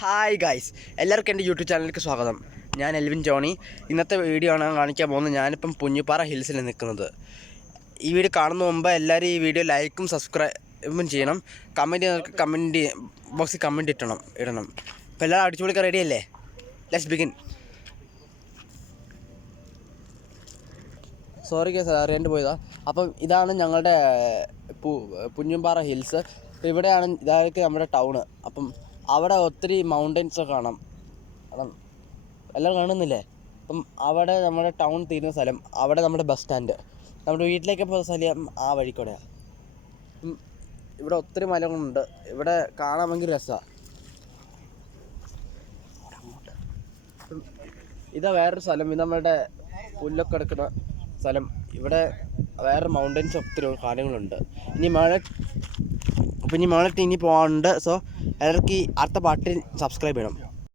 Hi guys, എല്ലാവർക്കും എൻ്റെ YouTube ചാനലിലേക്ക് സ്വാഗതം. ഞാൻ എൽവിൻ ജോണി. ഇന്നത്തെ വീഡിയോ ആണ് കാണിക്കാൻ പോകുന്നത്. ഞാനിപ്പം പുഞ്ഞിപ്പാറ ഹിൽസിൽ നിൽക്കുന്നത്. ഈ വീഡിയോ കാണുന്ന മുമ്പ് എല്ലാവരും ഈ വീഡിയോ ലൈക്കും സബ്സ്ക്രൈബും ചെയ്യണം. കമൻറ്റ് ബോക്സിൽ കമൻറ്റ് ഇടണം. അപ്പോൾ എല്ലാവരും അടിച്ചുപൊളിക്കാൻ റെഡിയല്ലേ? Let's begin. സോറി കേസ്, അറിയാണ്ട് പോയതാ. അപ്പം ഇതാണ് ഞങ്ങളുടെ പുഞ്ഞിപ്പാറ ഹിൽസ്. ഇവിടെയാണ് ഇതായിരിക്കും നമ്മുടെ ടൗണ്. അപ്പം അവിടെ ഒത്തിരി മൗണ്ടൻസൊക്കെ കാണാം. എല്ലാം കാണുന്നില്ലേ? അപ്പം അവിടെ നമ്മുടെ ടൗൺ തീരുന്ന സ്ഥലം, അവിടെ നമ്മുടെ ബസ് സ്റ്റാൻഡ്, നമ്മുടെ വീട്ടിലേക്ക് പോകുന്ന സ്ഥലം ആ വഴിക്കൂടെയാണ്. ഇവിടെ ഒത്തിരി മലകളുണ്ട്. ഇവിടെ കാണാൻ ഭയങ്കര രസമാണ്. ഇതാ വേറൊരു സ്ഥലം. ഇത് നമ്മുടെ പുല്ലൊക്കെ എടുക്കുന്ന സ്ഥലം. ഇവിടെ വേറെ മൗണ്ടൻസ് ഒത്തിരി കാര്യങ്ങളുണ്ട്. ഇനി മഴ ഇനി പോകാനുണ്ട്. സോ എല്ലാവർക്കും ഈ അടുത്ത പാട്ടിൽ സബ്സ്ക്രൈബ് ചെയ്യണം.